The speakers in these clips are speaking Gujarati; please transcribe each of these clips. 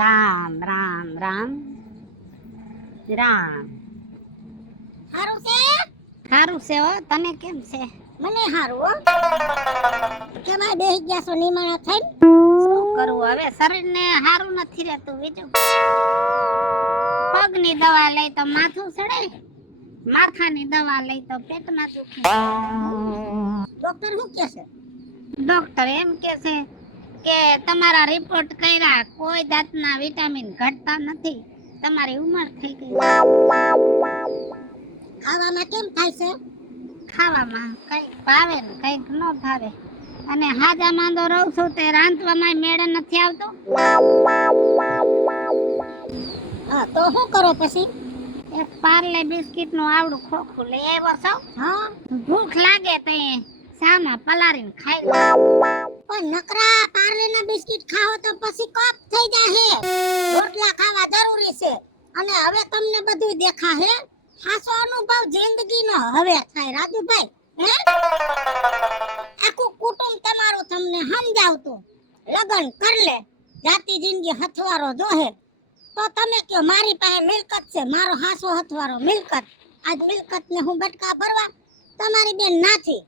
રામ રામ રામ રામ. હારું છે? સારું છે હો. તને કેમ છે? મને હારું હો. કેવાય બેહી ગયા છો નિમાણા થઈને? શું કરવું હવે, શરીરને સારું નથી રહેતું. બીજું પગની દવા લઈ તો માથું સડે, માથાની દવા લઈ તો પેટમાં દુખે. ડોક્ટર શું કહે છે? ડોક્ટર એમ કે છે કે તમારા રિપોર્ટ કર્યા, કોઈ દાંતના વિટામિન ઘટતા નથી, તમારી ઉંમર થઈ ગઈ. ખાવામાં કેમ થાય છે? ખાવામાં કઈક ભાવે ને કઈક ન ભાવે, અને હાજા માંદો રહું છું તે રાંધવામાં મેળ નથી આવતો. હા તો શું કરો પછી? એક પાર્લે બિસ્કિટ નું આવડું ખોખું લઈ આવ્યો છો. હા ભૂખ લાગે તો સામાં પલારીને ખાઈ લે. પણ નકરા પાર્લેના બિસ્કિટ ખાઓ તો પછી કફ થઈ જાહે. રોટલા ખાવા જરૂરી છે. અને હવે તમને બધું દેખા હે. હાસો અનુભવ જિંદગીનો હવે થાય રાજુભાઈ. હે આખું કુટુંબ તમારું તમને સમજાવતું લગન કર લે, જાતી જિંદગી હથવારો જોહે તો તમે કયો મારી પાસે મિલકત છે, મારો હાસો હથવારો મિલકત. આજ મિલકત ને હું બટકા ભરવા? તમારી બેન નાથી,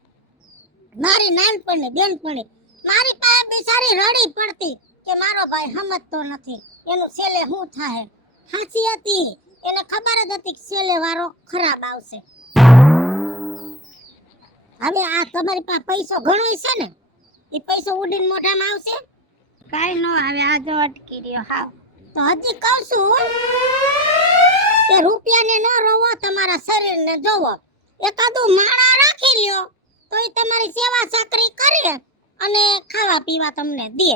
મારી નાનપણની બેનપણી મારી પાસે બિચારી રડી પડતી કે મારો ભાઈ સમજતો નથી, એનું છેલ્લે શું થાય. હાચી હતી, એને ખબર જ હતી કે છેલ્લે વારો ખરાબ આવશે. હવે આ તમારી પાસે પૈસો ઘણો છે ને, એ પૈસો ઉડીને મોઢામાં આવશે? કઈ નો આવે, આ જો અટકી રહ્યો હાવ. તો હજી કહું છું કે રૂપિયાને ન રોવો, તમારા શરીરને જોવો. એકાદું માણા રાખી લ્યો તો એ તમારી સેવા સાકરી કરે અને ખાવા પીવા તમને દે.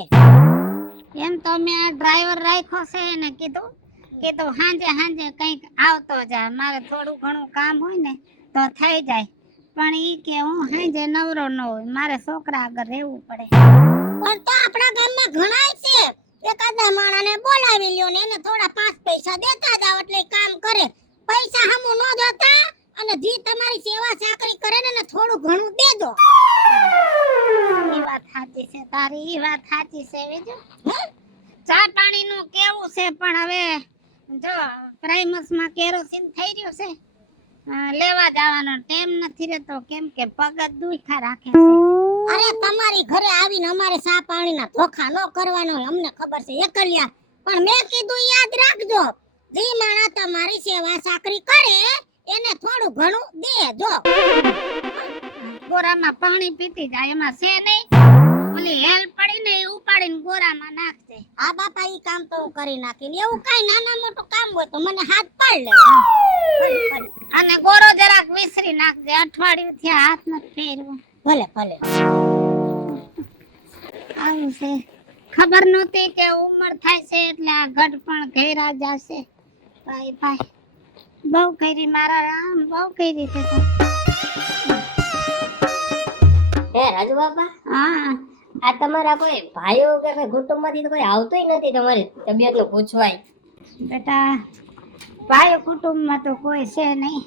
એમ તો મેં આ ડ્રાઈવર રાખ્યો છે, એને કીધું હાંજે હાંજે કઈક આવતો જા, મારે થોડું ઘણું કામ હોય ને તો થઈ જાય. પણ ઈ કે હું હાંજે નવરો ન હોય, મારે છોકરા આગળ રહેવું પડે. પણ તો આપણા ગામમાં ઘણાય છે, એકાદા માણાને બોલાવી લ્યો ને એને થોડા 5 પૈસા દેતા જાવ એટલે કામ કરે. પૈસા હમુ ન જોતા, અને જે તમારી સેવા ચાકરી કરે ને થોડું ઘણું દે દો. ઈ વાત સાચી છે તારી, ઈ વાત સાચી છે. બીજું ચા પાણીનું કેવું છે? પણ હવે જો પ્રાઇમસમાં કેરોસીન થઈ રહ્યું છે, લેવા જવાનો ટાઈમ નથી રહેતો, કેમ કે પગ જ દુખા રાખે છે. અરે તમારી ઘરે આવીને અમારે ચા પાણીના ધોખા ન કરવાનો હોય, અમને ખબર છે એકલિયા. પણ મેં કીધું યાદ રાખજો, જે માણા તમારી સેવા ચાકરી કરે એને થોડું ઘણું દેજો. ગોરામાં પાણી પીતી જાય, એમાં છે નહીં ઓલી હેલ પડી ને એ ઉપાડીને ગોરામાં નાખજે. આ બાપા ઈ કામ તો હું કરી નાખી. એવું કઈ નાના મોટું કામ હોય તો મને હાથ પાડ લે. અને ગોરો જરાક વિસરી નાખજે, અઠવાડિયું થી હાથ નથી ફેરવો. ભલે ભલે. આવું છે, ખબર નહોતી કે ઉંમર થાય છે એટલે આ ગઢ પણ ઘેરા જશે. ભાઈ ભાઈ બહુ કરી મારા રામ, બહુ કરી છે તો. હે રાજુ બાપા, હા આ તમારા કોઈ ભાઈઓ કે કોઈ કુટુંબમાંથી તો કોઈ આવતોય નથી તમારી તબિયતનું પૂછવાય? બેટા, ભાઈ કુટુંબમાં તો કોઈ છે નહીં.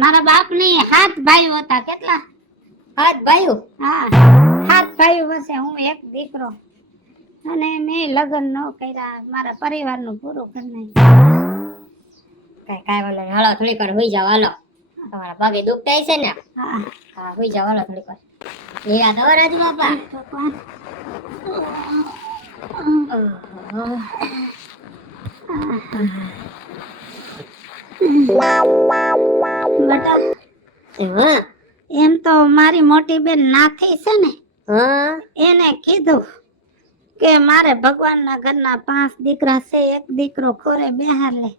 મારા બાપની 7 ભાઈઓ હતા. કેટલા? 7 ભાઈઓ? હા, 7 ભાઈઓ હશે, હું એક દીકરો. અને મેં લગ્ન ન કર્યા, મારા પરિવારનું પૂરું કરી નાખ્યું. કાંઈ વાંધો નહીં, હાલો થોડીક વાર હુઈ જાવ. હાલો, તમારા પગે દુખતા હશે ને? હા હા હુઈ જાવ, હાલો થોડીક વાર. નિરાત હો રાજુ બાપા. બેટા, હા એમ તો મારી મોટી બેન નાથી છે ને, હા એને કીધું કે મારે ભગવાનના ઘરના 5 દીકરા છે, એક દીકરો ખોરે બેહાર લે.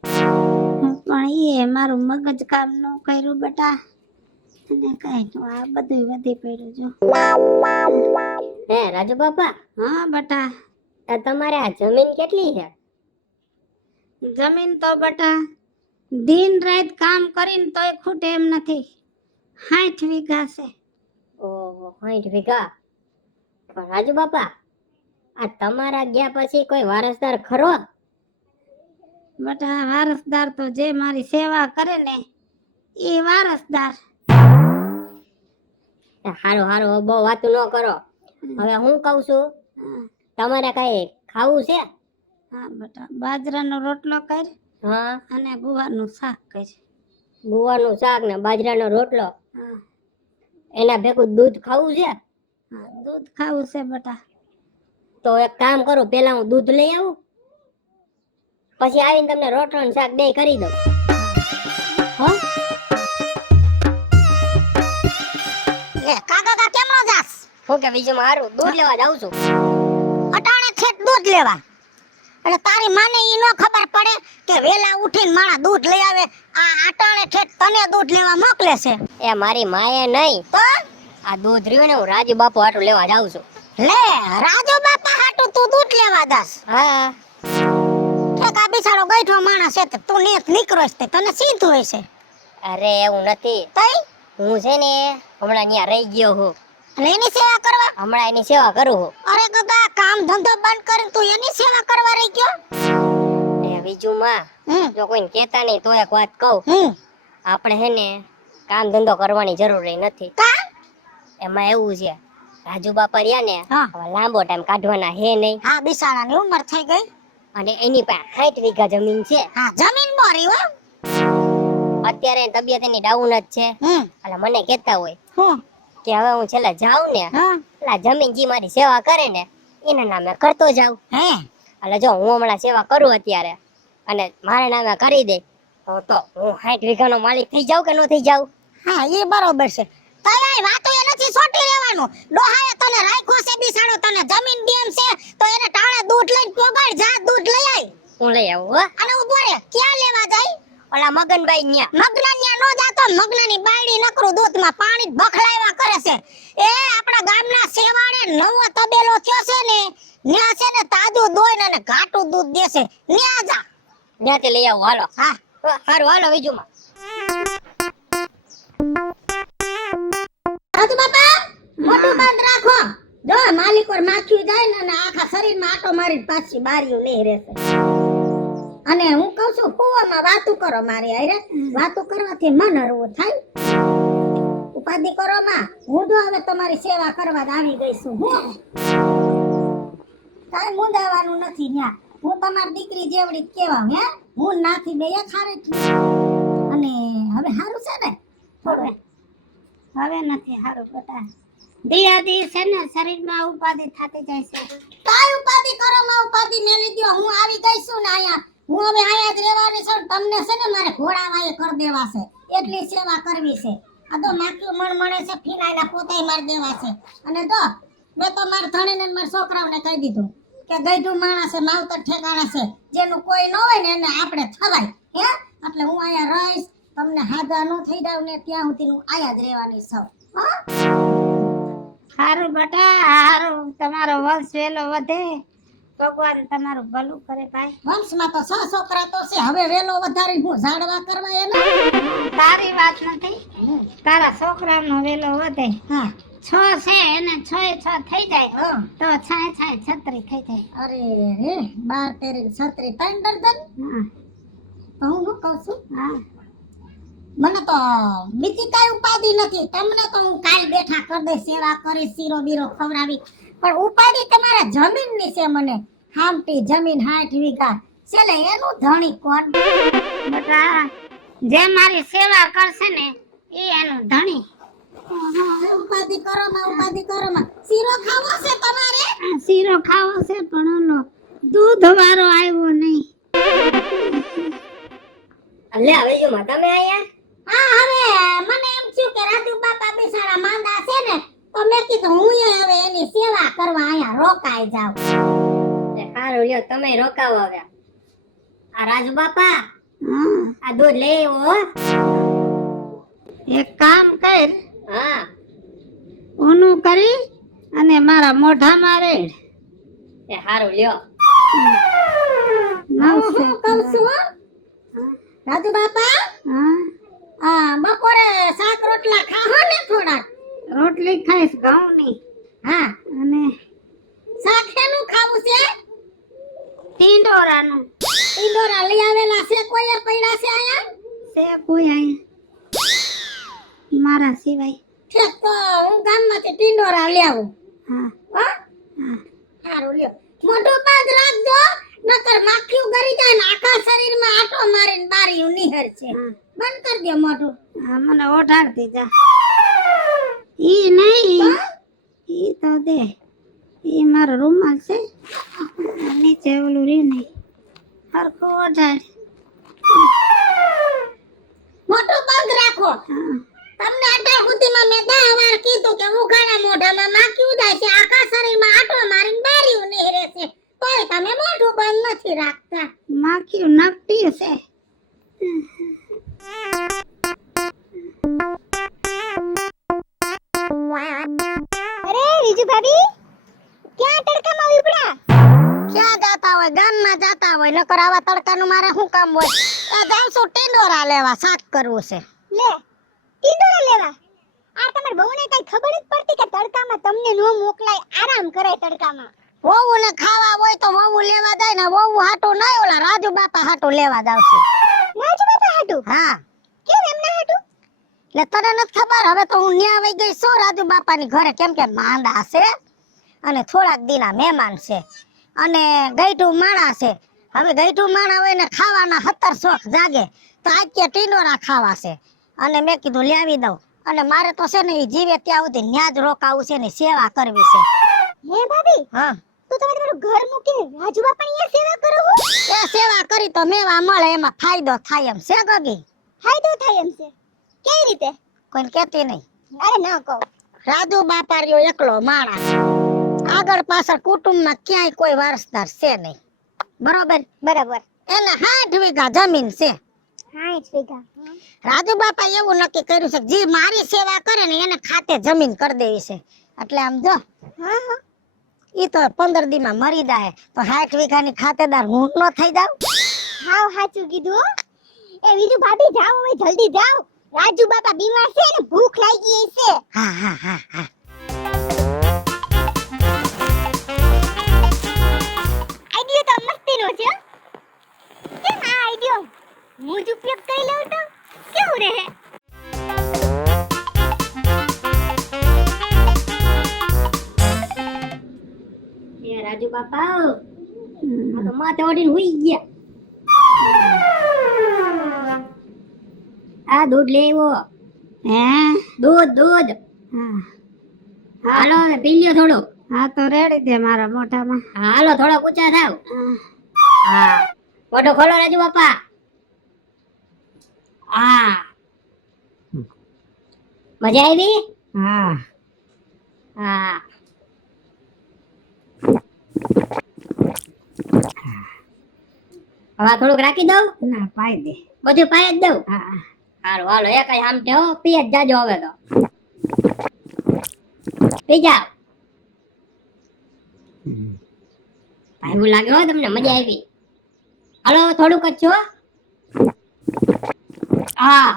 પણ એ મારું મગજ કામ ન કર્યું બેટા, અને કઈ નું આ બધું વધી પડ્યું. જો હે રાજુ બાપા, હા બેટા, આ તમારે આ જમીન કેટલી છે? જમીન તો બેટા દિન રાત કામ કરીને તોય ખૂટે એમ નથી. 60 વીઘા છે. ઓહો, 60 વીઘા. પણ રાજુ બાપા, આ તમારા ગયા પછી કોઈ વારસદાર ખરો? બેટા વારસદાર તો જે મારી સેવા કરે ને એ વારસદાર. હારું હારું, બહુ વાતું ન કરો. હવે હું કહું છું, તમારે કઈ ખાવું છે? હા બેટા બાજરાનો રોટલો કર હા અને ગુવારનું શાક કર. ગુવારનું શાક ને બાજરાનો રોટલો, હા એના ભેગું દૂધ ખાવું છે. હા દૂધ ખાવું છે બેટા. તો એક કામ કરું, પેલા હું દૂધ લઈ આવું, પછી આવીને તમને રોટલો ને શાક બે કરી દઉં. હો લે કાકા કેમનો જાસ? હું કે બીજું મારું દૂધ લેવા જાઉં છું. અટાણે છેક દૂધ લેવા. એટલે તારી માને ઈ નો ખબર પડે કે વેલા ઉઠીને માણા દૂધ લઈ આવે. આ અટાણે છેક તને દૂધ લેવા મોકલે છે. એ મારી માએ નહીં, તો આ દૂધ રહ્યું ને હું રાજુ બાપુ હાટું લેવા જાઉં છું. લે રાજુ બાપા હાટું તું દૂધ લેવા દાસ. હા ઠેક આ બિચારો ગઈઠો માણસ છે તો તું નેત નીકળોસ તે તને સીધું હોય છે. અરે એવું નથી, તઈ હું છે ને હમણાં ત્યાં રહી ગયો હું, અને એની સેવા કરવા. હમણાં એની સેવા કરું હું. અરે ગદા કામ ધંધો બંધ કરીને તું એની સેવા કરવા રહી ગયો. એ બીજું માં હમ જો કોઈને કહેતા નહીં તો એક વાત કહું, હમ આપણે હે ને કામ ધંધો કરવાની જરૂર નથી. કા એમાં એવું છે, રાજુ બાપા રહ્યા ને હા. હવે લાંબો ટાઈમ કાઢવાના હે નહીં, હા બિચારાની ઉંમર થઈ ગઈ. અને એની પાસે 60 વીઘા જમીન છે. હા જમીન મોરી હો. અત્યારે એની તબિયત એની ડાઉન જ છે. એટલે મને કહેતા હોય હું કે હવે હું છેલ્લે જાઉં ને હા એટલે આ જમીન જી મારી સેવા કરે ને એના નામે કરતો જાઉં. હે એટલે જો હું હમણાં સેવા કરું અત્યારે અને મારા નામે કરી દે તો હું 60 વીઘાનો માલિક થઈ જાઉં કે ન થઈ જાઉં? હા એ બરોબર છે. તઈ વાતો એ નથી છોટી રહેવાનું. ડોહાએ તને રાખ્યો છે બિસાડો, તને જમીન બેમ છે તો એને ટાણે દૂધ લઈને પોગાડ જા, દૂધ લઈ આય. હું લઈ આવું હો. અને ઉભો રે ક્યાં લેવા જાય? ઓલા મગનભાઈ ન્યા મગના નો જાતો. મગનાની બાયડી નકરું દૂધમાં પાણી બખલાવ્યા કરે છે. એ આપણા ગામના સેવાડે નવો તબેલો થયો છે ને, ન્યા છે ને તાજું દોઈને અને ઘાટું દૂધ દેશે. ન્યા જા. ત્યાંથી લઈ આવું. હાલો હા સારું હાલો બીજુંમાં. રાજુ બાપા મોટું બંધ રાખો. જો માલિક ઓર માખ્યું જાય ને અને આખા શરીરમાં આટો મારી પાછી બારીઓ નહીં રહેશે. અને હું કહું છું કુવામાં વાતું કરો મારી હારે. વાતું કરવાથી મન હરવું થાય. ઉપાધિ કરો માં. હું જો હવે તમારી સેવા કરવા જ આવી ગઈ છું. હું કાંઈ મુંદાવાનું નથી ન્યા. હું તમારી દીકરી જેવડી જ કહેવાવ હે. હું નાથી બે ખારે અને હવે સારું છે ને થોડું. હવે નથી સારું બેટા. દિયા દી છે ને શરીરમાં ઉપાધિ થતી જાય છે. કાઈ ઉપાધિ કરો માં ઉપાધિ મેલી દ્યો. હું આવી ગઈ છું ને આયા. હું હવે આયા જ રહેવાની છું. તમને છે ને મારે ઘોડાવાએ કરી દેવા છે. એટલી સેવા કરવી છે. આ તો નાખ્યું મણ મળે છે, ફીનાઈના પોતાય મારી દેવા છે. અને તો મેં તો મારા ધણીને ને મારા છોકરાઓને કહી દીધું કે ગઈઢું માણસ છે, માવતર ઠેકાણે છે, જેનું કોઈ ન હોય ને એને આપણે થવાય હે. એટલે હું આયા રહીશ. તમને હાદા ન થઈ જાવ ને ત્યાં સુધી હું આયા જ રહેવાની છું. હા સારું બેટા સારું. તમારો વંશ વેલો વધે. ભગવાન તમારું ભલું કરે ભાઈ. વંશમાં તો 6 છોકરા તો છે. હવે વેલો વધારી હું ઝાડવા કરવા એને. તારી વાત નથી, તારા છોકરાનો વેલો વધે. હા 6 છે એને 6 થઈ જાય હા તો 6 36 થઈ જાય. અરે રે 12 13 36 3 ડઝન. હા તો હું શું કહું છું, હા મને તો બીજી કાંઈ ઉપાધિ નથી. તમને તો હું કાલ બેઠા કરી દઈશ, સેવા કરીશ, શીરો બીરો ખવડાવી. પણ ઉપાધિ તમારા જમીનની છે. મને હામટી જમીન 60 વીઘા છેલ્લે એનું ધણી કોણ? બેટા જે મારી સેવા કરશે ને એ એનું ધણી. ઉપાધિ કરો માં, ઉપાધિ કરો માં. શીરો ખાવો છે તમારે? આ શીરો ખાવો છે પણ ઓલો દૂધ વાળો આવ્યો નહીં. લે બીજુંમાં તમે આયા. હા હવે મને એમ થયું કે રાજુ બાપા બિચારા માંદા છે ને તો મેં કીધું હું હવે એની સેવા કરવા અહીંયા રોકાઈ જાઉં. સારું લ્યો તમે રોકાવો હવે. આ રાજુ બાપા હા આ દૂધ લઈ આવો હો. એક કામ કર, હા ઊનું કરી અને મારા મોઢામાં રેડ. એ સારું લ્યો. હું શું કહું છું હો? રાજુ બાપા હા બપોરે શાક રોટલા ખાહો ને થોડાક. રોટલી ખાઈશ ઘઉંની. હા અને શાક શેનું ખાવું છે? ટીંડોરાનું. ઈંડોરા લઈ આવેલા છે. કોઈ પડ્યા છે અહીંયા? છે કોઈ અહીંયા મારા સિવાય? ઠીક તો હું ગામમાંથી ટીંડોરા લઈ આવું. હા હા હા સારું લ્યો. મોઢું બંધ રાખજો નકર માખીયું ગરી જાય ને આખા શરીરમાં આટો મારીને બારીયું નિહર છે. બંધ કર દે મોઢું. આ મને ઓઢાડતી જા. ઈ નહીં, ઈ તો દે. ઈ મારો રૂમાલ છે, નીચે ઓલું રે નહીં, હરખું ઓઢાડ. મોઢું બંધ રાખો. તમને અત્યાર સુધીમાં મેં 10 વાર કીધું કે ઉઘાડા મોઢામાં માખીયું જાય છે, આખા શરીરમાં આટો મારીને બારીયું નિહરે છે, તોય તમે મોઢું બંધ નથી રાખતા. માખીયું નકટી છે. અરે રીજુ ભાભી, ક્યાં તડકામાં ઉપડા? ક્યાં જાતા હોય? ગામમાં જાતા હોય. નકર આવા તડકાનું મારે શું કામ હોય? આ જાઉં છું ટીંડોરા લેવા, શાક કરવું છે. લે, ટીંડોરા લેવા? આ તમાર બહુને કઈ ખબર જ પડતી કે તડકામાં તમને નો મોકલાય, આરામ કરે તડકામાં. વહુને ખાવા હોય તો વહુ લેવા જાય ને, વહુ હાટો નહીં, ઓલા રાજુ બાપા હાટો લેવા જાવ છું. રાજુ બાપા હાટો? હા. કેમ એમના હાટો? લે તને નથી ખબર? હવે તો હું ન્યા વઈ ગઈ છું રાજુ બાપાની ઘરે, કેમ કે માંદા છે અને થોડાક દીના મહેમાન છે અને ગઈઠું માણા છે. હવે ગઈઠું માણા હોય ને ખાવાના 17 શોખ જાગે, તો આજ કે ટીંડોરા ખાવા છે અને મેં કીધું લેવી દઉં. અને મારે તો છે ને ઈ જીવે ત્યાં સુધી ન્યા જ રોકાવું છે ને સેવા કરવી છે. હે ભાભી? હા. તો તમે તમારું ઘર મૂકીને રાજુ બાપાની સેવા કરો? એ સેવા કરી તો મેવા મળે, એમાં ફાયદો થાય એમ છે ગગી. ફાયદો થાય એમ છે? કેવી રીતે? કોઈને કહેતી નહીં. અરે ન કહો. રાજુ બાપા રહ્યો એકલો માણસ, આગળ પાછળ કુટુંબમાં ક્યાંય કોઈ વારસદાર છે નહીં, બરોબર? બરાબર. એને 60 વીઘા જમીન છે. 60 વીઘા? રાજુ બાપા એવું નક્કી કર્યું છે કે જે મારી સેવા કરે ને એને ખાતે જમીન કરી દેવી છે. એટલે આમ જો, ઈ તો 15 દીમાં મરી જાય તો 60 વીઘાની ખાતેદાર હું ન થઈ જાવ? હાવ સાચું કીધું. એ બીજું ભાભી જાઓ, હવે જલ્દી જાઓ, રાજુ બાપા બીમાર છે ને ભૂખ લાગી છે. હા હા હા હા. આઈડિયો તો મસ્તીનો છે. કેમ આ આઈડિયો હું જ ઉપયોગ કરી લઉં તો કેવું રહે? એ રાજુ બાપા, આ તો માથે ઓઢીને હુઈ ગયા. આ દૂધ લેવો. હે? દૂધ. હા. હાલો પી લ્યો થોડું. હા તો રેડી દે મારા મોઢામાં. હાલો થોડા ઊંચા થાવ. હા, મોઢો ખોલો રાજુ બાપા. હા, મજા આવી? હા. હા. હવે થોડુંક રાખી દઉં? ના, પાઈ દે. બધું પાય જ દઉં? હા. હાલો એક આમ ટેવો પી જ જાજો હવે તો. પી જાવ. એવું લાગે હો તમને મજા આવી. હાલો થોડુંક જ છો. હા,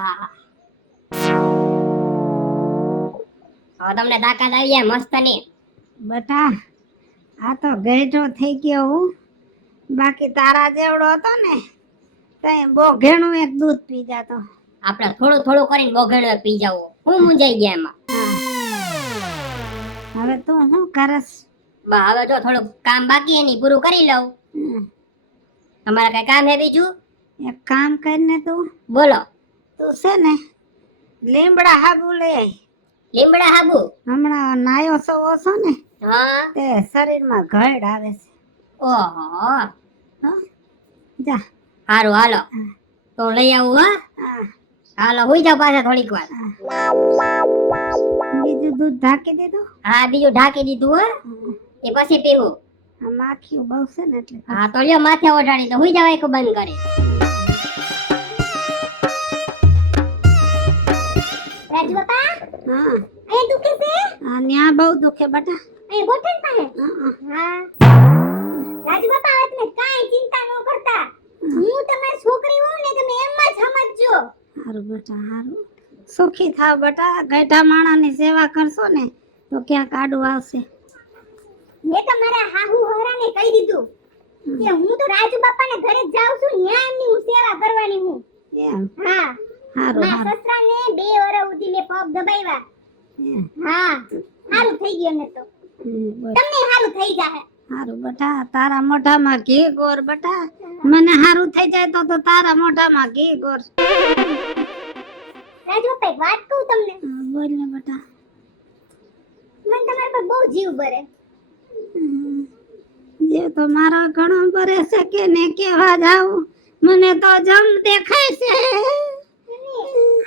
હવે તમને તાકાત આવી જાય મસ્ત ની. બેટા, આ તો ગેઠો થઈ ગયો હું. બાકી તારા જેવડો હતો ને તઈ બહુ ઘણું એક દૂધ પી જાતો. આપણે થોડું કરીને બોઘેડો પી જાવ. હું મુંજાઈ ગયા એમાં. હવે તું શું કરસ? બા હવે જો થોડું કામ બાકી એની પૂરું કરી લઉં. તમારે કઈ કામ હે બીજું? એક કામ કરીને તું બોલો. તું છે ને લીમડા હાબુ લે આય. લીમડા હાબુ? હમણાં નાયો છો ઓછો ને હા. તે શરીરમાં ઘડ આવે છે. ઓહો, હા, જા. હારું હાલો તો લઈ આવું. હા હા. હાલો હુઈ જાવ પાછા થોડીક વાર. બીજું દૂધ ઢાંકી દીધું? હા બીજું ઢાંકી દીધું. હો એ પછી પીવું. આ માખીઓ બહુ છે ને એટલે. હા તો લ્યો માથે ઓઢાડી તો હુઈ જાવ એક બંધ કરી. રાજુ બાપા, હા. અહીં દુખે છે? આ ન્યા બહુ દુખે બેટા. અહીં ગોઠણ પાસે? હા. રાજુ બાપા હવે તમે કાંઈ ચિંતા ન કરતા. હું તમારી છોકરી હોઉં ને તમે એમ જ સમજજો. હારું બેટા, હારું. સુખી થાવ બેટા. ગઈઠા માણાની સેવા કરશો ને તો ક્યાંક આડું આવશે. મેં તો મારા હાહુ હરાને કહી દીધું કે હું તો રાજુ બાપાને ઘરે જ જાઉં છું, ન્યા એમની હું સેવા કરવાની હું. એમ? હા. હારું મારા હારું. સસરાને 2 વર્ષ સુધી મેં પગ દબાવ્યા. એમ. હા, હારું થઈ ગયું ને તો. બસ. તમને હારું થઈ જાહે. હારું બેટા, તારા મોઢામાં ઘી ગોર બેટા. મને હારું થઈ જાય તો તારા મોઢામાં ઘી ગોર. રાજુપા એક વાત કહું તમને, બોલ ને બેટા. મને તમારા પર બહુ જીવ બરે. જે તો મારો ઘણો બરે છે કે ને કેવા જાઉં, મને તો જમ દેખાય છે.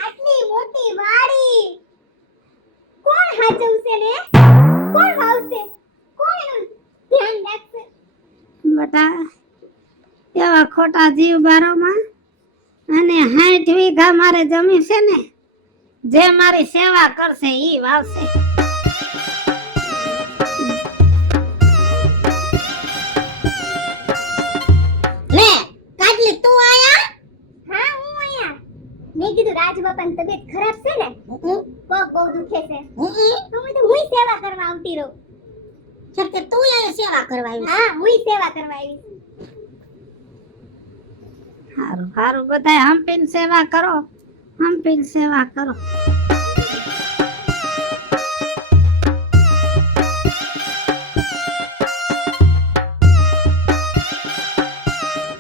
આટલી મોટી વાડી કોણ હાચવશે ને? કોણ વાવશે? કોણ એનું ધ્યાન રાખશે? બેટા એવા ખોટા જીવ બારોમાં, અને 60 વીઘા મારે જમીન છે ને, જે મારી સેવા કરશે ઈ વાવશે. લે કાટલી તું આયા? હા હું અહીંયા. મેં કીધું રાજબાપાની તબિયત ખરાબ છે ને, પગ બહુ દુખે છે, તો મેં તો હુંય સેવા કરવા આવતી રહું. છતે તું આયા સેવા કરવા આવી? હા હુંય સેવા કરવા આવી. હારું હારું, બધાય હંપીને સેવા કરો, હંપીને સેવા કરો.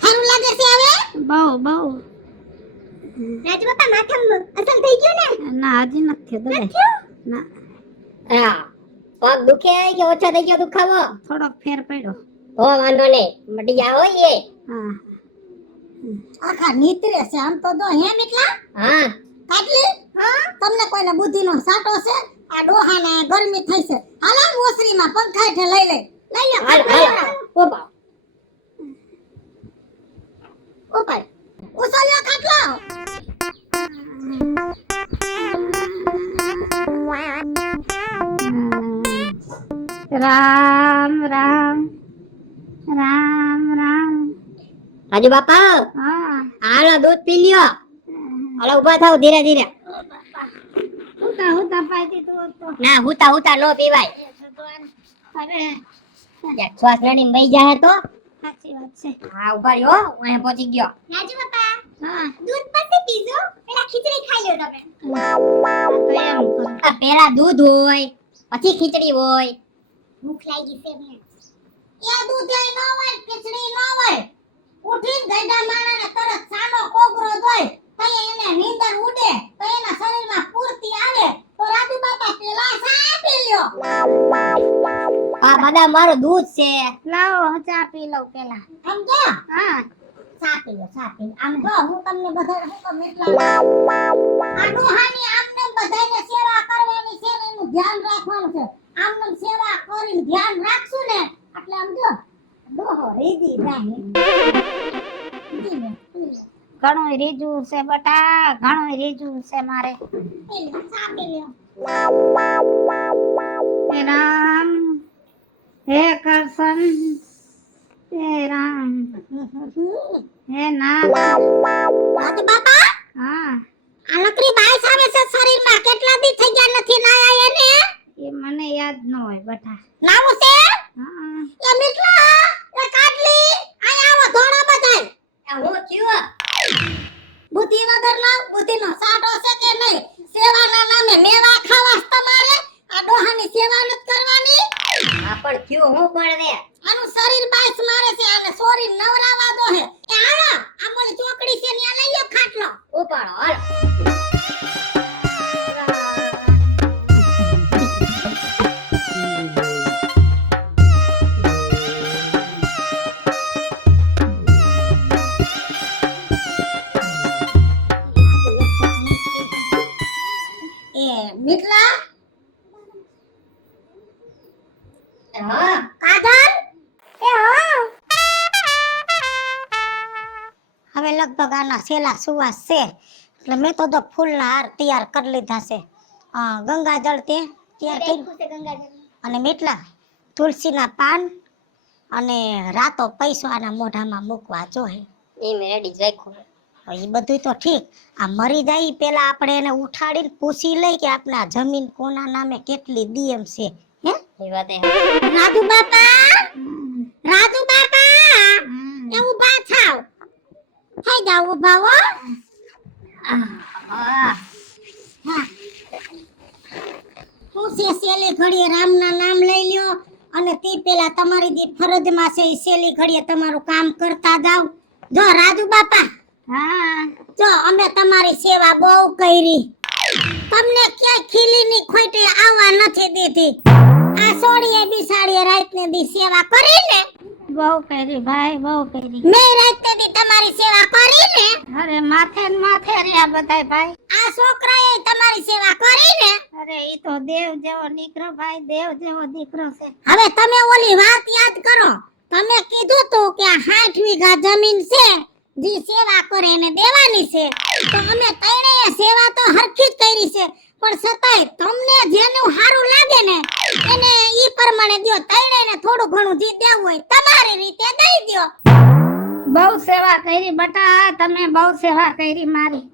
સારું લાગે છે હવે? બહુ બહુ. રાજબાપા માથામાં અસર થઈ ગયો ને? ના હજી નથી દુખાય. ના હા પગ દુખે કે ઓછો થઈ ગયો દુખાવો? થોડોક ફેર પડ્યો. હો વાંધો નહીં, મટી જાવ એ. હા આખા નીતરે છે આમ તો દો હે મિટલા. હા કાટલી તમને કોઈને બુદ્ધિનો સાટો છે? આ ડોહાને ગરમી થઈ છે, હાલો ઓસરીમાં પંખા હેઠે લઈ લે. લઈ લે હાલ હાલ ઓપા. ઉપર ઉસલ્યો ખાટલો. રામ રામ રામ રામ. રાજુ બાપા હા હાલો દૂધ પી લ્યો. હાલો ઊભા થાવ ધીરે ધીરે. હુતા હુતા પાઈતી તું તો. ના હુતા હુતા નો પીવાય. હવે એક શ્વાસ લડીને બેહી જાય તો. સાચી વાત છે. હા ઊભા રહ્યો, હું પહોંચી ગયો. રાજુ બાપા હા દૂધ પછી પીજો, પેલા ખીચડી ખાઈ લ્યો તમે. તો એમ કરો. આ પેલા દૂધ હોય પછી ખીચડી હોય. ભૂખ લાગી છે મને. એ દૂધે ન હોય, ખીચડી ન હોય. ઉઠીને ગઈડા માણાને તરત સાનો કોગરો દોય, તઈએ એને નીંદર ઉડે, તો એના શરીરમાં પૂર્તિ આવે. તો રાજુ બાપા પેલા સા પી લ્યો. આ બધા મારું દૂધ છે. લાવો હું ચા પી લઉં પેલા. આમ જો હા સા પી લ્યો, સા પી લ્યો. આમ જો હું તમને બધાને હું કહું એટલા આ ડોહાની આમને બધાને સેવા કરવાની છે ને એનું ધ્યાન રાખવાનું છે. આમને સેવા કરીને ધ્યાન રાખશું ને એટલે આમ જો ડોહો રીધી રાહી. પી લ્યો, પી લ્યો. ઘણું રીજું છે બટા, ઘણું રીજું છે મારે. પી લ્યો, સા પી લ્યો. હે રામ હે કૃષ્ણ હે રામ હે નામ. રાજુ બાપા હા આ નકરી બાઈસ આવે છે શરીરમાં, કેટલા દી થઈ ગયા નથી નાયા એને? એ મને યાદ ન હોય બટા. નાવું છે? હા એ મિટલા, એ કાટલી, આય આવો ધોળા બધાય. આ હું થયું? બુદ્ધિ વગર ના બુદ્ધિનો સાટો છે કે નહીં? સેવાના નામે મેવા ખાવા છે તમારે? આ ડોહાની સેવા નથી કરવાની? આ પણ થયું હું પણ રે. આનું શરીર બાઈસ મારે છે, આને સોરી નવરાવા દો હે. એ હાલો, આ મોલી ચોકડી છે ન્યા લઈ લ્યો ખાટલો. ઉપાડો હાલો. એ મિટલા, હા કાજલ, એ હા. હવે લગભગ આના છેલ્લા સુવાસ છે એટલે મેં તો ફૂલના હાર તૈયાર કરી લીધા છે. ગંગાજળ તે તૈયાર કરી ખુશે ગંગાજળ. અને મીઠલા તુલસીના પાન અને રાતો પૈસો આના મોઢામાં મૂકવા જોઈએ. એ મે રેડી જ રાખ્યું. એ બધું તો ઠીક, આ મરી જાય ઈ પેલા આપણે એને ઉઠાડીને પૂછી લઈ કે આપણે આ જમીન કોના નામે કેટલી દીએમ છે. હે એ વાત એ. રાજુ બાપા, રાજુ બાપા, એ ઊભા થાવ. થઈ જાવ ઊભા હો. હા હું છે સેલે ઘડીએ રામના નામ લઈ લ્યો અને અને તી પેલા તમારી જે ફરજમાં છે ઈ સેલી ઘડીએ તમારું કામ કરતા જાવ. જો રાજુ બાપા, હા જો અમે તમારી સેવા બહુ કરી. તમને ક્યાંય ખીલીની ખોટે આવવા નથી દીધી. આ સોડીએ બિસાડીએ રાતને દી સેવા કરીને બહુ કરી ભાઈ, બહુ કરી. મેં રાતને દી તમારી સેવા કરીને અરે માથે ને માથે રહ્યા બધાય ભાઈ. આ છોકરાએ તમારી સેવા કરીને અરે ઈ તો દેવ જેવો દીકરો ભાઈ, દેવ જેવો દીકરો છે. હવે તમે ઓલી વાત યાદ કરો. તમે કીધું તું કે 60 વીઘા જમીન છે જી સેવા કરે એને દેવાની છે. તો અમે ત્રણેય સેવા તો હરખી જ કરી છે, પણ છતાંય તમને જેનું સારું લાગે ને એને ઈ પ્રમાણે દ્યો. ત્રણેયને થોડું ઘણું જી દેવું હોય તમારી રીતે દઈ દ્યો. બહુ સેવા કરી બટા, તમે બહુ સેવા કરી મારી,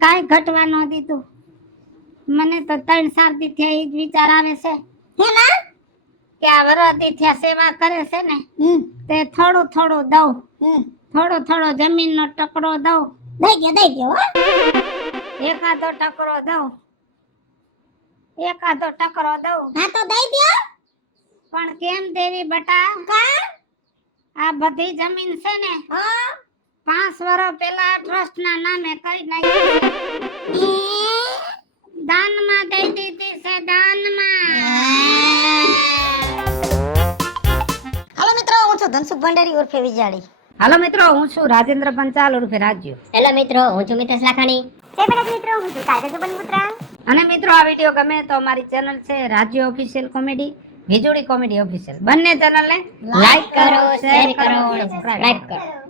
કાંઈ ઘટવા ન દીધું. મને તો 3-4 દી થયા ઈ જ વિચાર આવે છે હે ના? કે આ વરદી થયા સેવા કરે છે ને હમ તે થોડું થોડું દઉં, હમ થોડો થોડો જમીનનો ટકરો દઉં, દઈ દ્યો હો. એકાદો ટકરો દઉં, એકાદો ટકરો દઉં. હા તો દઈ દ્યો. પણ કેમ દેવી બટા? કા? આ બધી જમીન છે ને હા 5 વર્ષ પહેલા ટ્રસ્ટ ના નામે કરી નાખી છે. દાનમાં દઈ દીધી છે, દાનમાં. હાલો મિત્રો, હું છું ધનસુખ ભંડારી ઉર્ફે વિજાડી. હાલો મિત્રો, હું છું રાજેન્દ્ર પંચાલ ઉર્ફે રાજ્યો. હેલો મિત્રો, હું છું મિતેશ લાખાણી. મિત્રો, હું છું કાયદા બનપુત્રા. અને મિત્રો આ વિડીયો ગમે તો અમારી ચેનલ છે રાજ્ય ઓફિશિયલ કોમેડી, વીજોડી કોમેડી ઓફિશિયલ. બંને ચેનલને લાઈક કરો, શેર કરો, સબસ્ક્રાઇબ કરો.